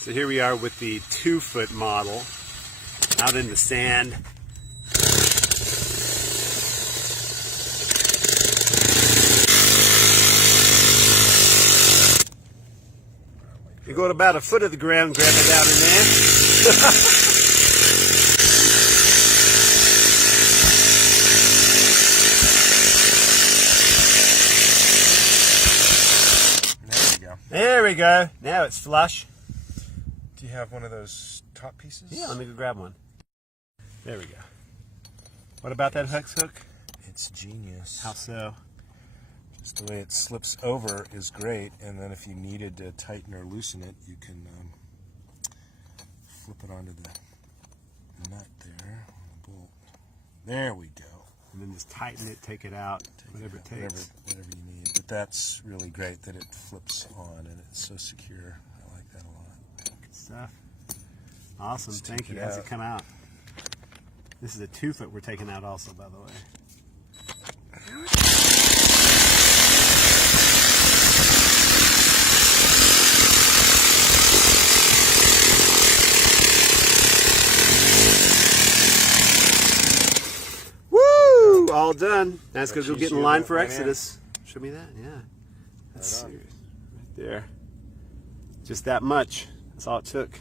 So here we are with the 2-foot model out in the sand. You got about a foot of the ground grabber down in there. There we go. Now it's flush. Do you have one of those top pieces? Yeah, let me go grab one. There we go. What about that hex hook? It's genius. How so? Just the way it slips over is great, and then if you needed to tighten or loosen it, you can flip it onto the nut there, on the bolt. There we go. And then just tighten it, take it out, whatever it takes. Whatever you need. But that's really great that it flips on and it's so secure. I like that a lot. Good stuff. Awesome. Let's Thank take you. it How's out. it come out? This is a 2-foot we're taking out also, by the way. Woo! All done. Now let's go get in line for Exodus. Show me that. Yeah. That's serious. Right there. Just that much. That's all it took.